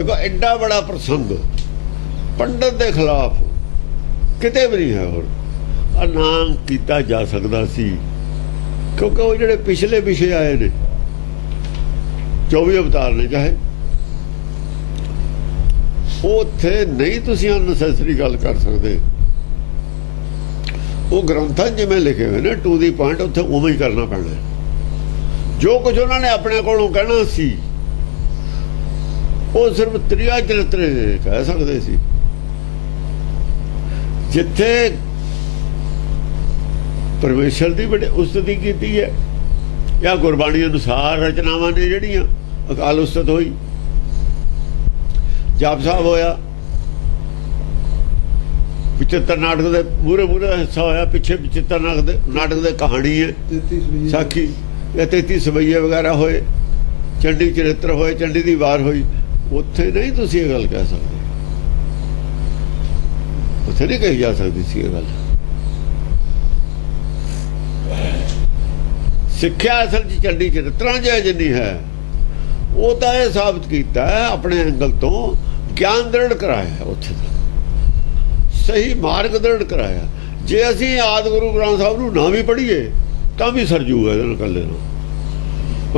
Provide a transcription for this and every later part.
ਦੇਖੋ, ਐਡਾ ਬੜਾ ਪ੍ਰਸੰਗ। ਪੰਡਤ ਦੇ ਖਿਲਾਫ ਕਿਤੇ ਵੀ ਨਹੀਂ ਹੈ ਹੋਰ। ਆ ਕੀਤਾ ਜਾ ਸਕਦਾ ਸੀ, ਕਿਉਂਕਿ ਉਹ ਜਿਹੜੇ ਪਿਛਲੇ ਵਿਸ਼ੇ ਆਏ ਨੇ 24 ਅਵਤਾਰ ਨੇ ਚਾਹੇ। ਉੱਥੇ ਨਹੀਂ ਤੁਸੀਂ ਅਨਸੈਸਰੀ ਗੱਲ ਕਰ ਸਕਦੇ। ਉਹ ਗ੍ਰੰਥਾਂ ਜਿਵੇਂ ਲਿਖੇ ਹੋਏ ਨੇ ਟੂ ਦੀ ਪੁਆਇੰਟ ਉੱਥੇ ਉਵੇਂ ਹੀ ਕਰਨਾ ਪੈਣਾ ਜੋ ਕੁਝ ਉਹਨਾਂ ਨੇ ਆਪਣੇ ਕੋਲੋਂ ਕਹਿਣਾ ਸੀ ਉਹ ਸਿਰਫ ਤ੍ਰਿਆ ਚਰਿਤਰੇ ਕਹਿ ਸਕਦੇ ਸੀ। ਜਿੱਥੇ ਪਰਮੇਸ਼ਰ ਦੀ ਬੜੇ ਉਸਤਤੀ ਕੀਤੀ ਹੈ ਜਾਂ ਗੁਰਬਾਣੀ ਅਨੁਸਾਰ ਰਚਨਾਵਾਂ ਨੇ ਜਿਹੜੀਆਂ ਅਕਾਲ ਉਸਤਤ ਹੋਈ। ਜਾਪ ਸਾਹਿਬ ਹੋਇਆ। ਵਿਚਿੱਤਰ ਨਾਟਕ ਦੇ ਮੂਰੇ ਮੂਰੇ ਹਿੱਸਾ ਹੋਇਆ ਪਿੱਛੇ ਵਿਚਿੱਤਰ ਨਾਟਕ ਦੇ ਨਾਟਕ ਦੇ ਕਹਾਣੀ ਹੈ। 33 ਵੀ ਸਾਖੀ ਇਹ 33 ਸਵਈਏ ਵਗੈਰਾ ਹੋਏ। ਚੰਡੀ ਚਰਿੱਤਰ ਹੋਏ ਚੰਡੀ ਦੀ ਵਾਰ ਹੋਈ। ਉੱਥੇ ਨਹੀਂ ਤੁਸੀਂ ਇਹ ਗੱਲ ਕਹਿ ਸਕਦੇ। ਉੱਥੇ ਨਹੀਂ ਕਹੀ ਜਾ ਸਕਦੀ ਸੀ ਇਹ ਗੱਲ। ਸਿੱਖਿਆ ਅਸਲ ਚ ਚੰਡੀ ਚਰਿੱਤਰਾਂ ਜਿਹਾ ਜਿੰਨੀ ਹੈ, ਉਹ ਤਾਂ ਇਹ ਸਾਬਤ ਕੀਤਾ ਹੈ, ਆਪਣੇ ਐਂਗਲ ਤੋਂ ਗਿਆਨ ਦ੍ਰਿੜ ਕਰਾਇਆ ਉੱਥੇ ਦਾ ਸਹੀ ਮਾਰਗ ਦ੍ਰਿੜ ਕਰਾਇਆ। ਜੇ ਅਸੀਂ ਆਦ ਗੁਰੂ ਗ੍ਰੰਥ ਸਾਹਿਬ ਨੂੰ ਨਾ ਵੀ ਪੜ੍ਹੀਏ, ਤਾਂ ਵੀ ਸਰ ਜੂਗਾ ਇਹਦੇ ਨਾਲ ਕੱਲੇ ਨੂੰ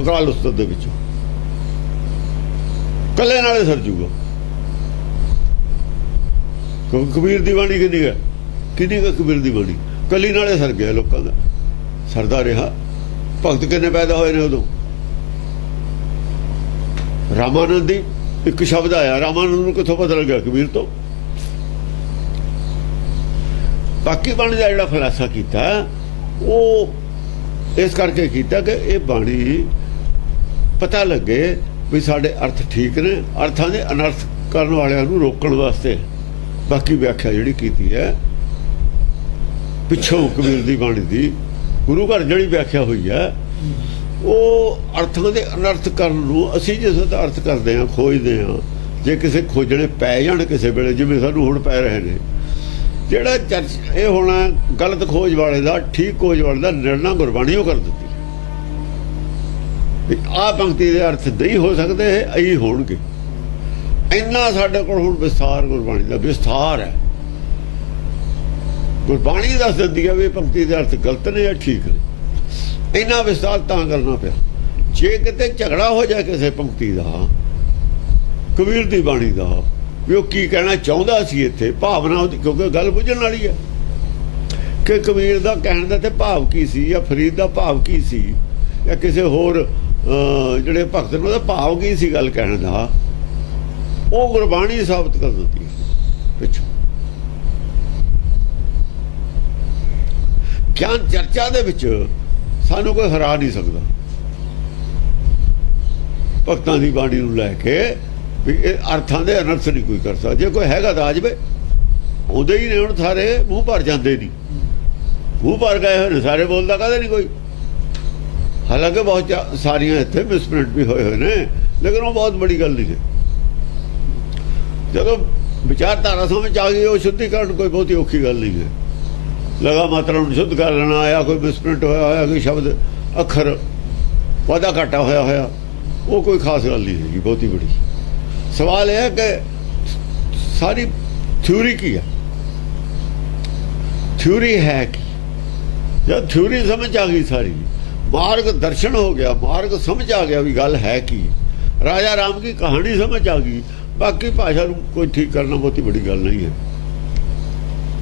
ਅਕਾਲ ਉਸਤਤ ਦੇ ਵਿੱਚੋਂ। ਕੱਲੇ ਨਾਲੇ ਸਰ ਜੂਗਾ। ਕਿਉਂਕਿ ਕਬੀਰ ਦੀ ਬਾਣੀ ਕਿੰਨੀ ਹੈ? ਕਿੰਨੀ ਕੁ ਕਬੀਰ ਦੀ ਬਾਣੀ? ਕੱਲੀ ਨਾਲੇ ਸਰ ਗਿਆ ਲੋਕਾਂ ਦਾ। ਸਰਦਾ ਰਿਹਾ। ਭਗਤ ਕਿੰਨੇ ਪੈਦਾ ਹੋਏ ਨੇ ਉਦੋਂ? ਰਾਮਾਨੰਦ ਦੀ ਇੱਕ ਸ਼ਬਦ ਆਇਆ। ਰਾਮਾਨੰਦ ਨੂੰ ਕਿੱਥੋਂ ਪਤਾ ਲੱਗਿਆ ਕਬੀਰ ਤੋਂ? ਬਾਕੀ ਬਾਣੀ ਦਾ ਜਿਹੜਾ ਖੁਲਾਸਾ ਕੀਤਾ, ਉਹ ਇਸ ਕਰਕੇ ਕੀਤਾ ਕਿ ਇਹ ਬਾਣੀ ਪਤਾ ਲੱਗੇ ਵੀ ਸਾਡੇ ਅਰਥ ਠੀਕ ਨੇ, ਅਰਥਾਂ ਦੇ ਅਨਰਥ ਕਰਨ ਵਾਲਿਆਂ ਨੂੰ ਰੋਕਣ ਵਾਸਤੇ ਬਾਕੀ ਵਿਆਖਿਆ ਜਿਹੜੀ ਕੀਤੀ ਹੈ, ਪਿੱਛੋਂ ਕਬੀਰ ਦੀ ਬਾਣੀ ਦੀ, ਗੁਰੂ ਘਰ ਜਿਹੜੀ ਵਿਆਖਿਆ ਹੋਈ ਹੈ, ਉਹ ਅਰਥਾਂ ਦੇ ਅਨਰਥ ਕਰਨ ਨੂੰ ਅਸੀਂ ਜਿਸ ਦਾ ਅਰਥ ਕਰਦੇ ਹਾਂ, ਖੋਜਦੇ ਹਾਂ, ਜੇ ਕਿਸੇ ਖੋਜਣੇ ਪੈ ਜਾਣ ਕਿਸੇ ਵੇਲੇ, ਜਿਵੇਂ ਸਾਨੂੰ ਹੁਣ ਪੈ ਰਹੇ ਨੇ, ਜਿਹੜਾ ਚਰਚ ਇਹ ਹੋਣਾ ਗਲਤ ਖੋਜ ਵਾਲੇ ਦਾ, ਠੀਕ ਖੋਜ ਵਾਲੇ ਦਾ ਨਿਰਣਾ ਗੁਰਬਾਣੀ ਉਹ ਕਰ ਦਿੱਤੀ। ਵੀ ਆਹ ਪੰਕਤੀ ਦੇ ਅਰਥ ਨਹੀਂ ਹੋ ਸਕਦੇ, ਇਹ ਹੋਣਗੇ। ਇੰਨਾ ਸਾਡੇ ਕੋਲ ਹੁਣ ਵਿਸਥਾਰ ਗੁਰਬਾਣੀ ਦਾ ਵਿਸਥਾਰ ਹੈ। ਗੁਰਬਾਣੀ ਦੱਸ ਦਿੰਦੀ ਹੈ ਵੀ ਪੰਕਤੀ ਦੇ ਅਰਥ ਗਲਤ ਨੇ ਜਾਂ ਠੀਕ ਨੇ। ਇੰਨਾ ਵਿਸਥਾਰ ਤਾਂ ਕਰਨਾ ਪਿਆ। ਜੇ ਕਿਤੇ ਝਗੜਾ ਹੋ ਜਾਏ ਕਿਸੇ ਪੰਕਤੀ ਦਾ, ਕਬੀਰ ਦੀ ਬਾਣੀ ਦਾ, ਵੀ ਉਹ ਕੀ ਕਹਿਣਾ ਚਾਹੁੰਦਾ ਸੀ ਇੱਥੇ, ਭਾਵਨਾ ਉਹਦੀ, ਕਿਉਂਕਿ ਗੱਲ ਬੁੱਝਣ ਵਾਲੀ ਹੈ। ਕਿ ਕਬੀਰ ਦਾ ਕਹਿਣ ਦਾ ਤੇ ਭਾਵ ਕੀ ਸੀ ਜਾਂ ਫਰੀਦ ਦਾ ਭਾਵ ਕੀ ਸੀ ਜਾਂ ਕਿਸੇ ਹੋਰ ਜਿਹੜੇ ਭਗਤ ਨੇ ਉਹਦਾ ਭਾਵ ਕੀ ਸੀ ਗੱਲ ਕਹਿਣ ਦਾ? ਉਹ ਗੁਰਬਾਣੀ ਸਾਬਤ ਕਰ ਦਿੱਤੀ। ਪਿੱਛੋਂ। ਗਿਆਨ ਚਰਚਾ ਦੇ ਵਿੱਚ ਸਾਨੂੰ ਕੋਈ ਹਰਾ ਨਹੀਂ ਸਕਦਾ। ਭਗਤਾਂ ਦੀ ਬਾਣੀ ਨੂੰ ਲੈ ਕੇ ਵੀ ਇਹ ਅਰਥਾਂ ਦੇ ਅਨਰਥ ਨਹੀਂ ਕੋਈ ਕਰ ਸਕਦਾ। ਜੇ ਕੋਈ ਹੈਗਾ ਤਾਂ ਆ ਜਾਵੇ। ਉਹਦੇ ਹੀ ਨੇ ਹੁਣ ਸਾਰੇ, ਮੂੰਹ ਭਰ ਜਾਂਦੇ ਨਹੀਂ। ਮੂੰਹ ਭਰ ਗਏ ਹੋਏ ਨੇ, ਸਾਰੇ ਬੋਲਦਾ ਕਦੇ ਨਹੀਂ ਕੋਈ? ਹਾਲਾਂਕਿ ਬਹੁਤ ਚਾ- ਸਾਰੀਆਂ ਇੱਥੇ ਮਿਸਪ੍ਰਿੰਟ ਵੀ ਹੋਏ ਹੋਏ ਨੇ, ਲੇਕਿਨ ਉਹ ਬਹੁਤ ਬੜੀ ਗੱਲ ਨਹੀਂ ਹੈ ਜਦੋਂ ਵਿਚਾਰਧਾਰਾ ਸਮਝ ਆ ਗਈ, ਉਹ ਸ਼ੁੱਧੀਕਰਨ ਕੋਈ ਬਹੁਤੀ ਔਖੀ ਗੱਲ ਨਹੀਂ ਹੈ ਲਗਾ ਮਾਤਰਾ ਨੂੰ ਸ਼ੁੱਧ ਕਰ ਲੈਣਾ ਆਇਆ, ਕੋਈ ਮਿਸਪ੍ਰਿੰਟ ਹੋਇਆ ਹੋਇਆ ਕੋਈ ਸ਼ਬਦ, ਅੱਖਰ ਵਾਧਾ ਘਾਟਾ ਹੋਇਆ ਹੋਇਆ, ਉਹ ਕੋਈ ਖਾਸ ਗੱਲ ਨਹੀਂ ਹੈਗੀ ਬਹੁਤੀ ਬੜੀ। ਸਵਾਲ ਇਹ ਹੈ ਕਿ ਸਾਰੀ ਥਿਊਰੀ ਕੀ ਹੈ ਥਿਊਰੀ ਹੈ ਕੀ? ਜਦ ਥਿਊਰੀ ਸਮਝ ਆ ਗਈ ਸਾਰੀ? ਮਾਰਗ ਦਰਸ਼ਨ ਹੋ ਗਿਆ ਮਾਰਗ ਸਮਝ ਆ ਗਿਆ ਵੀ ਗੱਲ ਹੈ ਕੀ। ਰਾਜਾ ਰਾਮ ਦੀ ਕਹਾਣੀ ਸਮਝ ਆ ਗਈ। ਬਾਕੀ ਭਾਸ਼ਾ ਨੂੰ ਕੋਈ ਠੀਕ ਕਰਨਾ ਬਹੁਤੀ ਬੜੀ ਗੱਲ ਨਹੀਂ ਹੈ।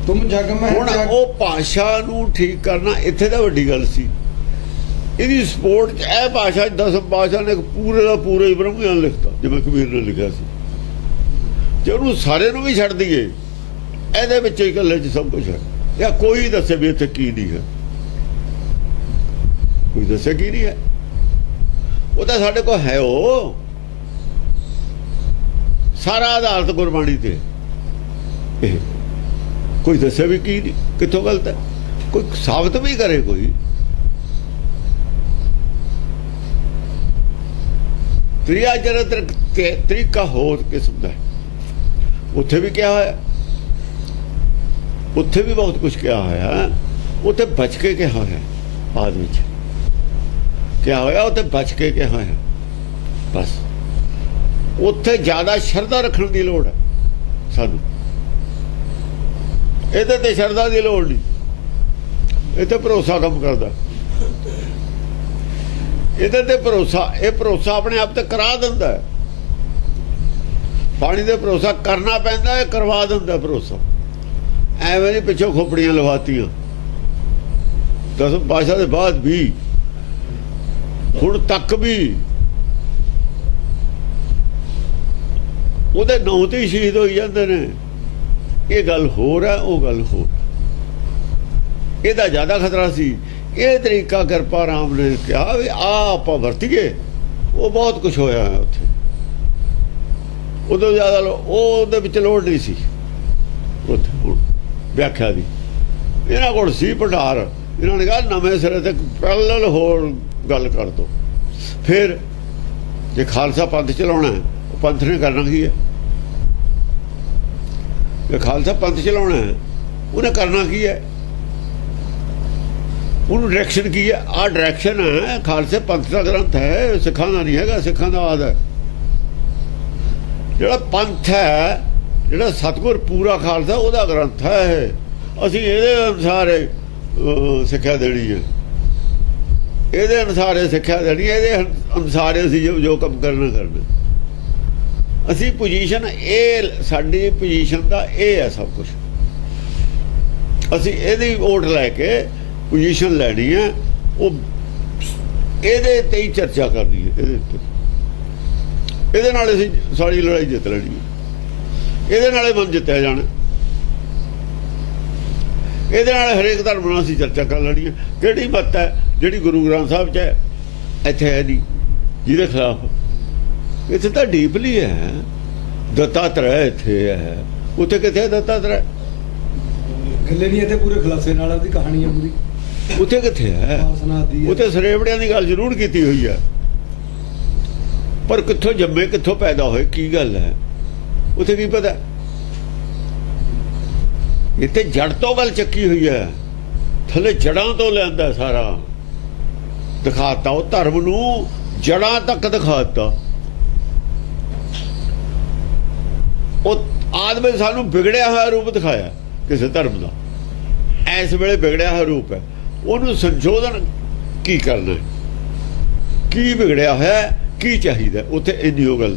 ਤੁਮ ਜਗ ਮੈਂ ਹੁਣ ਉਹ ਭਾਸ਼ਾ ਨੂੰ ਠੀਕ ਕਰਨਾ ਇੱਥੇ ਤਾਂ ਵੱਡੀ ਗੱਲ ਸੀ। ਇਹਦੀ ਸਪੋਰਟ ਚ ਇਹ ਭਾਸ਼ਾ ਦਸ ਭਾਸ਼ਾ ਨੇ ਪੂਰੇ ਦਾ ਪੂਰਾ ਹੀ ਬ੍ਰਹਮ ਗਿਆਨ ਲਿਖਤਾ ਜਿਵੇਂ ਕਬੀਰ ਨੇ ਲਿਖਿਆ ਸੀ। ਜੇ ਉਹਨੂੰ ਸਾਰੇ ਨੂੰ ਵੀ ਛੱਡ ਦਈਏ ਇਹਦੇ ਵਿੱਚ ਹੀ ਇਕੱਲੇ ਚ ਸਭ ਕੁਝ ਹੈ। ਜਾਂ ਕੋਈ ਦੱਸੇ ਵੀ ਇੱਥੇ ਕੀ ਨਹੀਂ ਹੈ। ਕੋਈ ਦੱਸਿਆ ਕੀ ਨਹੀਂ ਹੈ? ਉਹ ਤਾਂ ਸਾਡੇ ਕੋਲ ਹੈ ਉਹ। ਸਾਰਾ ਆਧਾਰਿਤ ਗੁਰਬਾਣੀ ਤੇ। ਇਹ ਕੋਈ ਦੱਸੇ ਵੀ ਕੀ ਨਹੀਂ, ਕਿੱਥੋਂ ਗਲਤ ਹੈ? ਕੋਈ ਸਾਬਤ ਵੀ ਕਰੇ ਕੋਈ। ਤ੍ਰਿਆ ਚਰਿਤਰ ਤਰੀਕਾ ਹੋਰ ਕਿਸਮ ਦਾ ਉੱਥੇ ਵੀ ਕਿਹਾ ਹੋਇਆ। ਉੱਥੇ ਵੀ ਬਹੁਤ ਕੁਝ ਕਿਹਾ ਹੋਇਆ। ਉੱਥੇ ਬਚ ਕੇ ਕਿਹਾ ਹੋਇਆ। ਬਾਅਦ ਵਿੱਚ। ਕਿਹਾ ਹੋਇਆ? ਉੱਥੇ ਬਚ ਕੇ ਕਿਹਾ ਹੋਇਆ? ਬਸ। ਉੱਥੇ ਜ਼ਿਆਦਾ ਸ਼ਰਧਾ ਰੱਖਣ ਦੀ ਲੋੜ ਹੈ ਸਾਨੂੰ। ਇਹਦੇ ਤੇ ਸ਼ਰਧਾ ਦੀ ਲੋੜ ਨਹੀਂ। ਇਹ ਤੇ ਭਰੋਸਾ ਕੰਮ ਕਰਦਾ। ਇਹਦੇ ਤੇ ਭਰੋਸਾ, ਇਹ ਭਰੋਸਾ ਆਪਣੇ ਆਪ ਤੇ ਕਰਾ ਦਿੰਦਾ ਪਾਣੀ ਦੇ ਭਰੋਸਾ ਕਰਨਾ ਪੈਂਦਾ ਹੈ ਕਰਵਾ ਦਿੰਦਾ ਭਰੋਸਾ। ਐਵੇਂ ਨਹੀਂ ਪਿੱਛੋਂ ਖੋਪੜੀਆਂ ਲਵਾਤੀਆਂ। ਦਸ ਪਾਸ਼ਾ ਦੇ ਬਾਅਦ ਵੀ ਹੁਣ ਤੱਕ ਵੀ ਉਹਦੇ ਨਾਂ ਤੇ ਸ਼ਹੀਦ ਹੋਈ ਜਾਂਦੇ ਨੇ। ਇਹ ਗੱਲ ਹੋਰ ਹੈ, ਉਹ ਗੱਲ ਹੋਰ। ਇਹਦਾ ਜ਼ਿਆਦਾ ਖਤਰਾ ਸੀ। ਇਹ ਤਰੀਕਾ ਕਿਰਪਾ ਰਾਮ ਨੇ ਕਿਹਾ ਵੀ ਆ ਆਪਾਂ ਵਰਤੀਏ। ਉਹ ਬਹੁਤ ਕੁਝ ਹੋਇਆ ਹੈ ਉੱਥੇ। ਉਦੋਂ ਜ਼ਿਆਦਾ ਲੋ- ਉਹ ਉਹਦੇ ਵਿੱਚ ਲੋੜ ਨਹੀਂ ਸੀ। ਉੱਥੇ ਵਿਆਖਿਆ ਦੀ। ਇਹਨਾਂ ਕੋਲ ਸੀ ਭੰਡਾਰ। ਇਹਨਾਂ ਨੇ ਕਿਹਾ ਨਵੇਂ ਸਿਰੇ ਤੇ ਪੈਰਲਲ ਹੋਰ ਗੱਲ ਕਰ ਦੋ। ਫਿਰ ਜੇ ਖਾਲਸਾ ਪੰਥ ਚਲਾਉਣਾ ਹੈ, ਉਹ ਪੰਥ ਨੇ ਕਰਨਾ ਕੀ ਹੈ? ਜੇ ਖਾਲਸਾ ਪੰਥ ਚਲਾਉਣਾ ਹੈ, ਉਹਨੇ ਕਰਨਾ ਕੀ ਹੈ? ਉਹਨੂੰ ਡਾਇਰੈਕਸ਼ਨ ਕੀ ਹੈ? ਆ ਡਾਇਰੈਕਸ਼ਨ ਹੈ ਖਾਲਸੇ ਪੰਥ ਦਾ ਗ੍ਰੰਥ ਹੈ ਸਿੱਖਾਂ ਦਾ ਨਹੀਂ ਹੈਗਾ ਸਿੱਖਾਂ ਦਾ ਆਦ ਹੈ। ਜਿਹੜਾ ਪੰਥ ਹੈ ਜਿਹੜਾ ਸਤਗੁਰ ਪੂਰਾ ਖਾਲਸਾ ਉਹਦਾ ਗ੍ਰੰਥ ਹੈ ਇਹ। ਅਸੀਂ ਇਹਦੇ ਅਨੁਸਾਰ ਸਿੱਖਿਆ ਦੇਣੀ ਹੈ। ਇਹਦੇ ਅਨੁਸਾਰ ਇਹ ਸਿੱਖਿਆ ਦੇਣੀ ਇਹਦੇ ਅਨੁਸਾਰ ਅਸੀਂ ਜੋ ਜੋ ਕੰਮ ਕਰਨਾ ਕਰਨਾ ਅਸੀਂ ਪੋਜੀਸ਼ਨ ਇਹ ਸਾਡੀ ਪੋਜੀਸ਼ਨ ਦਾ ਇਹ ਹੈ ਸਭ ਕੁਝ ਅਸੀਂ ਇਹਦੀ ਵੋਟ ਲੈ ਕੇ ਪੋਜੀਸ਼ਨ ਲੈਣੀ ਹੈ, ਉਹ ਇਹਦੇ ਤੇ ਹੀ ਚਰਚਾ ਕਰਨੀ ਹੈ, ਇਹਦੇ 'ਤੇ ਇਹਦੇ ਨਾਲ ਅਸੀਂ ਸਾਰੀ ਲੜਾਈ ਜਿੱਤ ਲੈਣੀ ਹੈ। ਇਹਦੇ ਨਾਲੇ ਮਨ ਜਿੱਤਿਆ ਜਾਣਾ। ਇਹਦੇ ਨਾਲ ਹਰੇਕ ਧਰਮ ਨਾਲ ਅਸੀਂ ਚਰਚਾ ਕਰ ਲੈਣੀ ਹੈ, ਕਿਹੜੀ ਮੱਤ ਹੈ? ਜਿਹੜੀ ਗੁਰੂ ਗ੍ਰੰਥ ਸਾਹਿਬ 'ਚ ਹੈ ਇੱਥੇ ਹੈ ਨਹੀਂ ਜਿਹਦੇ ਖਿਲਾਫ। ਇੱਥੇ ਤਾਂ ਡੀਪਲੀ ਹੈ ਦੱਤਾਤਰੈ ਇੱਥੇ ਹੈ। ਉੱਥੇ ਕਿੱਥੇ ਦੱਤਾਤਰੈ? ਗੱਲੇ ਨਹੀਂ ਇੱਥੇ ਪੂਰੇ ਖਲਾਸੇ ਨਾਲ ਉਹਦੀ ਕਹਾਣੀ ਹੈ ਪੂਰੀ। ਉੱਥੇ ਕਿੱਥੇ ਹੈ? ਉੱਥੇ ਸਰੇਵੜਿਆਂ ਦੀ ਗੱਲ ਜ਼ਰੂਰ ਕੀਤੀ ਹੋਈ ਹੈ। ਪਰ ਕਿੱਥੋਂ ਜੰਮੇ ਕਿੱਥੋਂ ਪੈਦਾ ਹੋਏ ਕੀ ਗੱਲ ਹੈ? ਉੱਥੇ ਕੀ ਪਤਾ? ਇੱਥੇ ਜੜ ਤੋਂ ਗੱਲ ਚੱਕੀ ਹੋਈ ਹੈ। ਥੱਲੇ ਜੜਾਂ ਤੋਂ ਲਿਆਂਦਾ ਸਾਰਾ। ਦਿਖਾਤਾ, ਉਹ ਧਰਮ ਨੂੰ ਜੜਾਂ ਤੱਕ ਦਿਖਾਤਾ। ਉਹ ਆਦਮੀ ਸਾਨੂੰ ਵਿਗੜਿਆ ਹੋਇਆ ਰੂਪ ਦਿਖਾਇਆ ਕਿਸੇ ਧਰਮ ਦਾ। ਇਸ ਵੇਲੇ ਵਿਗੜਿਆ ਹੋਇਆ ਰੂਪ ਹੈ। ਉਹਨੂੰ ਸੰਸ਼ੋਧਨ ਕੀ ਕਰਨਾ ਕੀ ਵਿਗੜਿਆ ਹੋਇਆ ਕੀ ਚਾਹੀਦਾ ਉੱਥੇ ਇੰਨੀ ਉਹ ਗੱਲ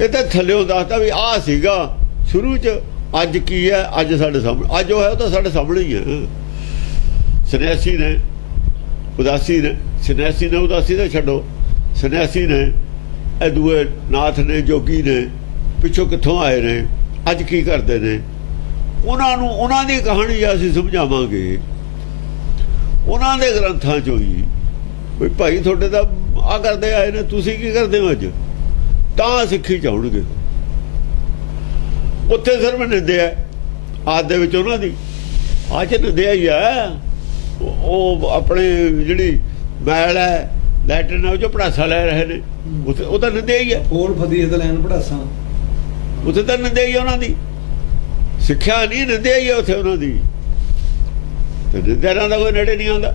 ਇਹ ਤਾਂ ਥੱਲਿਓ ਦੱਸਦਾ ਵੀ ਆਹ ਸੀਗਾ, ਸ਼ੁਰੂ ਚ ਅੱਜ ਕੀ ਹੈ? ਅੱਜ ਸਾਡੇ ਸਾਹਮਣੇ ਅੱਜ ਉਹ ਹੈ, ਉਹ ਤਾਂ ਸਾਡੇ ਸਾਹਮਣੇ ਹੀ ਹੈ। ਸੰਨਿਆਸੀ ਨੇ ਉਦਾਸੀ ਨੇ, ਸੰਨਿਆਸੀ ਨੇ ਉਦਾਸੀ ਦਾ ਛੱਡੋ। ਸੰਨਿਆਸੀ ਨੇ, ਇਹ ਦੂਏ ਨਾਥ ਨੇ, ਜੋਗੀ ਨੇ, ਪਿੱਛੋਂ ਕਿੱਥੋਂ ਆਏ ਨੇ, ਅੱਜ ਕੀ ਕਰਦੇ ਨੇ? ਉਹਨਾਂ ਨੂੰ, ਉਹਨਾਂ ਦੀ ਕਹਾਣੀ ਅਸੀਂ ਸਮਝਾਵਾਂਗੇ। ਉਹਨਾਂ ਦੇ ਗ੍ਰੰਥਾਂ ਚੋਂ ਹੀ, ਵੀ ਭਾਈ ਤੁਹਾਡੇ ਤਾਂ ਆ ਕਰਦੇ ਆਏ ਨੇ, ਤੁਸੀਂ ਕੀ ਕਰਦੇ ਹੋ ਅੱਜ? ਤਾਂ ਸਿੱਖੀ ਚਾਉਣਗੇ ਉੱਥੇ ਸਿਰਫ ਨਿੰਦਿਆ, ਆਦ ਦੇ ਵਿੱਚ ਉਹਨਾਂ ਦੀ। ਅੱਜ ਨਿੰਦਿਆ ਹੀ ਆ। ਉਹ- ਆਪਣੇ ਜਿਹੜੀ ਮੈਲ ਹੈ ਲੈਟਰਨ ਹੈ ਉਹ ਜੋ ਪੜਾਸਾ ਲੈ ਰਹੇ ਨੇ। ਉੱਥੇ ਉਹ ਤਾਂ ਨਿੰਦਿਆ ਹੀ ਹੈ ਕੋਲ ਫਦੀਹਤ ਲੈਣ ਪੜਾਸਾਂ। ਉੱਥੇ ਤਾਂ ਨਿੰਦਿਆ ਹੀ ਉਹਨਾਂ ਦੀ। ਸਿੱਖਿਆ ਨਹੀਂ ਨਿੰਦਿਆ ਹੀ ਉੱਥੇ ਉਹਨਾਂ ਦੀ। ਤੇ ਨਿੰਦਿਆਂ ਦਾ ਕੋਈ ਨੇੜੇ ਨਹੀਂ ਆਉਂਦਾ।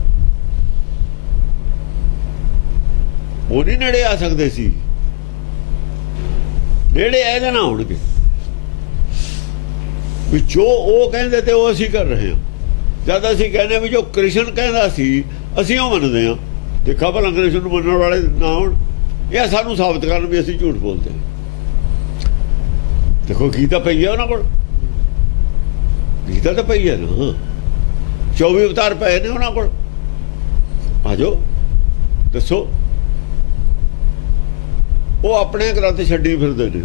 ਉਹ ਨਹੀਂ ਨੇੜੇ ਆ ਸਕਦੇ ਸੀ। ਨੇੜੇ ਇਹਦੇ ਨਾਲ ਹੋਣਗੇ ਵੀ ਜੋ ਉਹ ਕਹਿੰਦੇ ਤੇ ਉਹ ਅਸੀਂ ਕਰ ਰਹੇ ਹਾਂ। ਜਦ ਅਸੀਂ ਕਹਿੰਦੇ ਵੀ ਜੋ ਕ੍ਰਿਸ਼ਨ ਕਹਿੰਦਾ ਸੀ, ਅਸੀਂ ਉਹ ਮੰਨਦੇ ਹਾਂ। ਦੇਖਾ ਭਲਾ ਕ੍ਰਿਸ਼ਨ ਨੂੰ ਮੰਨਣ ਵਾਲੇ ਨਾ ਹੋਣ। ਇਹ ਸਾਨੂੰ ਸਾਬਤ ਕਰਨ ਵੀ ਅਸੀਂ ਝੂਠ ਬੋਲਦੇ ਹਾਂ। ਦੇਖੋ, ਗੀਤਾ ਪਈ ਹੈ ਉਹਨਾਂ ਕੋਲ। ਗੀਤਾ ਤਾਂ ਪਈ ਹੈ ਨਾ। 24 ਅਵਤਾਰ ਪਏ ਨੇ ਉਹਨਾਂ ਕੋਲ। ਆਜੋ, ਦੱਸੋ। ਉਹ ਆਪਣੇ ਗ੍ਰੰਥ ਛੱਡੀ ਫਿਰਦੇ ਨੇ।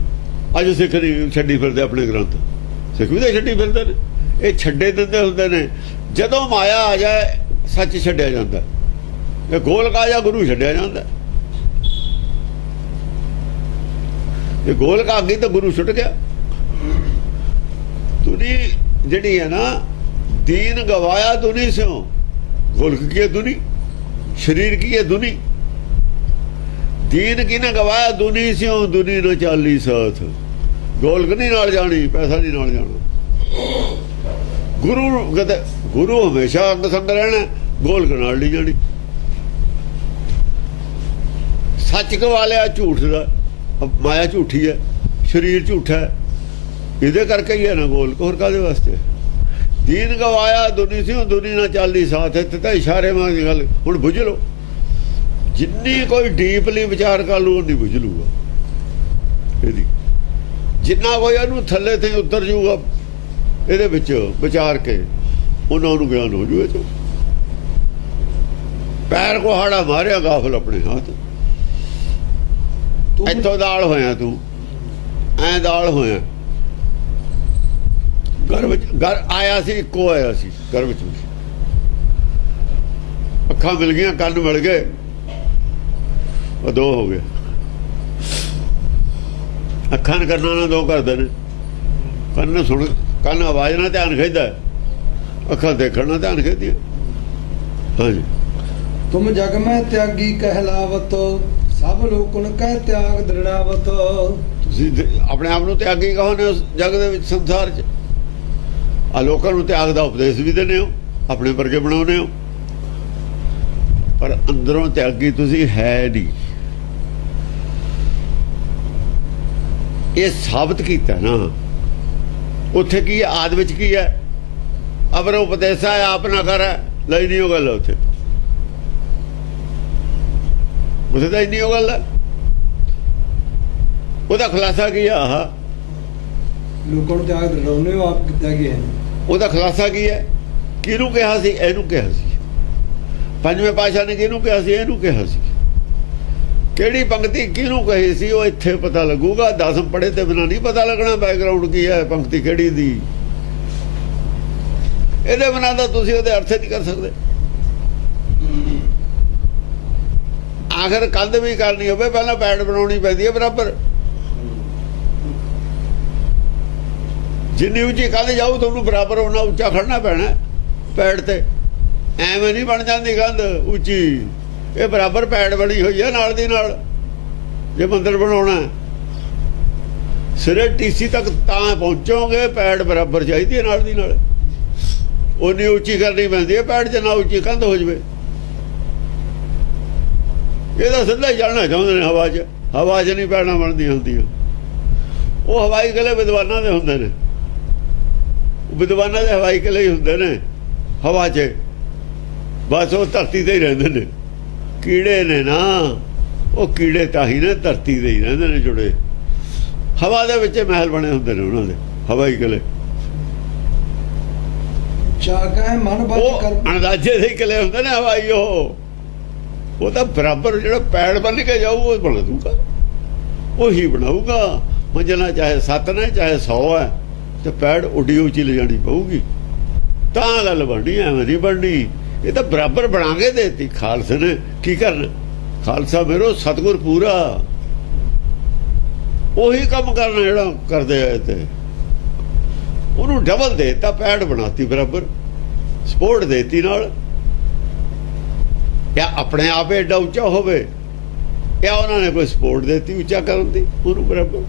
ਅੱਜ ਸਿੱਖ ਨਹੀਂ ਛੱਡੀ ਫਿਰਦੇ ਆਪਣੇ ਗ੍ਰੰਥ। ਸਿੱਖ ਵੀ ਤਾਂ ਛੱਡੀ ਫਿਰਦੇ ਨੇ। ਇਹ ਛੱਡੇ ਦਿੰਦੇ ਹੁੰਦੇ ਨੇ। ਜਦੋਂ ਮਾਇਆ ਆ ਜਾਏ, ਸੱਚ ਛੱਡਿਆ ਜਾਂਦਾ। ਇਹ ਗੋਲਕ ਆ ਗੁਰੂ ਛੱਡਿਆ ਜਾਂਦਾ। ਇਹ ਗੋਲਕ ਗਈ ਤਾਂ ਗੁਰੂ ਛੁੱਟ ਗਿਆ। ਤੁਨੀ ਜਿਹੜੀ ਹੈ ਨਾ, ਦੀਨ ਗਵਾਇਆ ਦੁਨੀ ਸਿਓ ਗੋਲਕ ਕੀ ਹੈ ਦੁਨੀ ਸਰੀਰ ਕੀ ਹੈ ਦੁਨੀ ਦੀਨ ਕੀ ਨਾ ਗਵਾਇਆ ਦੁਨੀ ਸਿਓ ਦੁਨੀ ਨਾ ਚਾਲੀ ਸਾਥ। ਗੋਲਕ ਨਹੀਂ ਨਾਲ ਜਾਣੀ, ਪੈਸਾ ਨਹੀਂ ਨਾਲ ਜਾਣਾ। ਗੁਰੂ ਕਦੇ ਗੁਰੂ ਹਮੇਸ਼ਾ ਅੰਗ ਸੰਗ ਰਹਿਣਾ ਗੋਲਕ ਨਾਲ ਨਹੀਂ ਜਾਣੀ। ਸੱਚ ਗਵਾ ਲਿਆ ਝੂਠ ਦਾ, ਮਾਇਆ ਝੂਠੀ ਹੈ, ਸਰੀਰ ਝੂਠਾ ਹੈ। ਇਹਦੇ ਕਰਕੇ ਹੀ ਹੈ ਨਾ ਗੋਲ, ਹੋਰ ਕਾਦੇ ਵਾਸਤੇ? ਦੀਨ ਗਵਾਇਆ, ਦੁਨੀ ਸੀ ਦੁਨੀ ਨਾਲ ਚੱਲਦੀ ਸਾਥ, ਇੱਥੇ ਤਾਂ ਇਸ਼ਾਰੇ ਮਾਂ ਦੀ ਗੱਲ, ਹੁਣ ਬੁਝ ਲਓ। ਜਿੰਨੀ ਕੋਈ ਡੀਪਲੀ ਵਿਚਾਰ ਕਰ ਲੂ ਉਨੀ ਬੁਝ ਲੂਗਾ ਇਹਦੀ। ਜਿੰਨਾ ਕੋਈ ਇਹਨੂੰ ਥੱਲੇ ਤੇ ਉਤਰ ਜੂਗਾ ਇਹਦੇ ਵਿੱਚ ਵਿਚਾਰ ਕੇ ਉਹਨਾਂ ਨੂੰ ਗਿਆਨ ਹੋ ਜੂਏ ਤੋ। ਪੈਰ ਕੋ ਹਾੜਾ ਮਾਰਿਆ ਗਾਫਲ ਆਪਣੇ ਹੱਥ। ਤੂੰ ਇੱਥੋਂ ਦਾਲ ਹੋਇਆ ਤੂੰ। ਐ ਦਾਲ ਹੋਇਆ। ਘਰ ਵਿੱਚ ਘਰ ਆਇਆ ਸੀ ਇੱਕੋ ਆਇਆ ਸੀ ਘਰ ਵਿੱਚ ਅੱਖਾਂ ਮਿਲ ਗਈਆਂ ਕੰਨ ਮਿਲ ਗਏ। ਉਹ ਦੋ ਹੋ ਗਏ। ਅੱਖਾਂ ਕੰਨਾਂ ਨਾਲ ਦੋ ਕਰਦੇ ਨੇ। ਕੰਨ ਸੁਣ ਕੰਨ ਆਵਾਜ਼ ਨਾਲ ਧਿਆਨ ਖਿੱਚਦਾ ਅੱਖਾਂ ਦੇਖਣ ਨਾਲ ਧਿਆਨ ਖਿੱਚਦੀ ਹਾਂਜੀ। ਤੁਮ ਜਗ ਮੈਂ ਤਿਆਗੀ ਕਹਿਲਾਵਤ ਸਭ ਲੋਕਨ ਕਹਿ ਤਿਆਗ ਦ੍ਰਿੜਾਵਤ। ਤੁਸੀਂ ਆਪਣੇ ਆਪ ਨੂੰ ਤਿਆਗੀ ਕਹੋ ਨੇ ਉਸ ਜਗ ਦੇ ਵਿੱਚ ਸੰਸਾਰ 'ਚ? ਆ ਲੋਕਾਂ ਨੂੰ ਤਿਆਗ ਦਾ ਉਪਦੇਸ਼ ਵੀ ਦਿੰਦੇ ਹੋ ਆਪਣੇ ਵਰਗੇ ਬਣਾਉਂਦੇ ਹੋ। ਪਰ ਅੰਦਰੋਂ ਤਿਆਗੀ ਤੁਸੀਂ ਹੈ ਨਹੀਂ। ਇਹ ਸਾਬਤ ਕੀਤਾ ਨਾ। ਉੱਥੇ ਕੀ ਹੈ? ਆਦ ਵਿੱਚ ਕੀ ਹੈ? ਅਬਰ ਉਪਦੇਸਾ ਹੈ ਆਪ ਨਾ ਕਰ ਲਈ ਨਹੀਂ ਉਹ ਗੱਲ ਉੱਥੇ। ਉੱਥੇ ਤਾਂ ਇੰਨੀ ਉਹ ਗੱਲ ਉਹਦਾ ਖੁਲਾਸਾ ਕੀ ਆ ਆਹ। ਲੋਕਾਂ ਨੂੰ ਦ੍ਰਿੜਾਉਨੇ ਹੋ ਆਪ ਤਿਆਗੀ ਹੈ? ਉਹਦਾ ਖੁਲਾਸਾ ਕੀ ਹੈ? ਕਿਹਨੂੰ ਕਿਹਾ ਸੀ? ਇਹਨੂੰ ਕਿਹਾ ਸੀ। ਪੰਜਵੇਂ ਪਾਸ਼ਾ ਨੇ ਕਿਹਨੂੰ ਕਿਹਾ ਸੀ? ਇਹਨੂੰ ਕਿਹਾ ਸੀ। ਕਿਹੜੀ ਪੰਕਤੀ ਕਿਹਨੂੰ ਕਹੀ ਸੀ, ਉਹ ਇੱਥੇ ਪਤਾ ਲੱਗੂਗਾ। ਦਸਮ ਪੜੇ ਤੇ ਬਿਨਾਂ ਨਹੀਂ ਪਤਾ ਲੱਗਣਾ ਬੈਕਗ੍ਰਾਉਂਡ ਕੀ ਹੈ, ਪੰਕਤੀ ਕਿਹੜੀ ਦੀ। ਇਹਦੇ ਬਿਨਾਂ ਤਾਂ ਤੁਸੀਂ ਉਹਦੇ ਅਰਥ ਨਹੀਂ ਕਰ ਸਕਦੇ। ਆਖਰ ਕੰਧ ਵੀ ਕਰਨੀ ਹੋਵੇ, ਪਹਿਲਾਂ ਪੈਡ ਬਣਾਉਣੀ ਪੈਂਦੀ ਹੈ ਬਰਾਬਰ। ਜਿੰਨੀ ਉੱਚੀ ਕੰਧ ਜਾਊ, ਤੁਹਾਨੂੰ ਬਰਾਬਰ ਉਹਨਾਂ ਉੱਚਾ ਖੜਨਾ ਪੈਣਾ ਪੈੜ ਤੇ। ਐਵੇਂ ਨਹੀਂ ਬਣ ਜਾਂਦੀ ਕੰਧ ਉੱਚੀ। ਇਹ ਬਰਾਬਰ ਪੈੜ ਬਣੀ ਹੋਈ ਹੈ ਨਾਲ ਦੀ ਨਾਲ, ਜੇ ਮੰਦਰ ਬਣਾਉਣਾ ਹੈ। ਸਿਰੇ ਟੀਸੀ ਤੱਕ ਤਾਂ ਪਹੁੰਚੋਗੇ ਪੈੜ ਬਰਾਬਰ ਚਾਹੀਦੀ ਹੈ ਨਾਲ ਦੀ ਨਾਲ। ਉਨੀ ਉੱਚੀ ਕਰਨੀ ਪੈਂਦੀ ਹੈ ਪੈੜ ਜਿੰਨਾ ਉੱਚੀ ਕੰਧ ਹੋ ਜਵੇ। ਇਹਦਾ ਸਿੱਧਾ ਹੀ ਜਾਣਾ ਚਾਹੁੰਦੇ ਨੇ ਹਵਾ 'ਚ। ਹਵਾ 'ਚ ਨਹੀਂ ਪੈਣਾ ਬਣਦੀ ਹੁੰਦੀ ਉਹ ਹਵਾਈ ਗਲੇ ਵਿਦਵਾਨਾਂ ਦੇ ਹੁੰਦੇ ਨੇ। ਵਿਦਵਾਨਾਂ ਦੇ ਹਵਾਈ ਕਿਲੇ ਹੀ ਹੁੰਦੇ ਨੇ, ਹਵਾ 'ਚ। ਬਸ ਉਹ ਧਰਤੀ ਤੇ ਹੀ ਰਹਿੰਦੇ ਨੇ। ਕੀੜੇ ਨੇ ਨਾ ਉਹ ਕੀੜੇ ਤਾਂ ਹੀ ਨੇ ਧਰਤੀ ਤੇ ਹੀ ਰਹਿੰਦੇ ਨੇ ਜੁੜੇ। ਹਵਾ ਦੇ ਵਿੱਚ ਮਹਿਲ ਬਣੇ ਹੁੰਦੇ ਨੇ ਉਹਨਾਂ ਦੇ ਹਵਾਈ ਕਿਲੇ। ਕਹੇ ਮਨ ਉਹ ਕਰ। ਅਣਦਾਜੇ ਦੇ ਕਿਲੇ ਹੁੰਦੇ ਨੇ ਹਵਾਈ ਉਹ। ਉਹ ਤਾਂ ਬਰਾਬਰ ਜਿਹੜਾ ਪੈੜ ਬਣ ਕੇ ਜਾਊ ਉਹ ਬਣਾ ਦੂਗਾ ਉਹੀ ਬਣਾਊਗਾ। ਮੰਜਣਾ ਚਾਹੇ ਸੱਤ ਨੇ ਚਾਹੇ 100 ਹੈ ਤੇ ਪੈੜ ਉੱਡੀ ਉੱਚੀ ਲੈ ਜਾਣੀ ਪਊਗੀ। ਤਾਂ ਗੱਲ ਬਣਨੀ ਐਵੇਂ ਨਹੀਂ ਬਣਨੀ। ਇਹ ਤਾਂ ਬਰਾਬਰ ਬਣਾ ਕੇ ਦੇਤੀ। ਖਾਲਸੇ ਨੇ ਕੀ ਕਰਨਾ? ਖਾਲਸਾ ਮੇਰੋ, ਸਤਗੁਰ ਪੂਰਾ। ਉਹੀ ਕੰਮ ਕਰਨਾ ਜਿਹੜਾ ਕਰਦੇ ਆਏ ਤੇ। ਉਹਨੂੰ ਡਬਲ ਦੇਤਾ ਪੈੜ ਬਣਾਤੀ ਬਰਾਬਰ। ਸਪੋਰਟ ਦੇਤੀ ਨਾਲ। ਜਾਂ ਆਪਣੇ ਆਪ ਏਡਾ ਉੱਚਾ ਹੋਵੇ? ਜਾਂ ਉਹਨਾਂ ਨੇ ਕੋਈ ਸਪੋਰਟ ਦੇਤੀ ਉੱਚਾ ਕਰਨ ਦੀ? ਉਹਨੂੰ ਬਰਾਬਰ।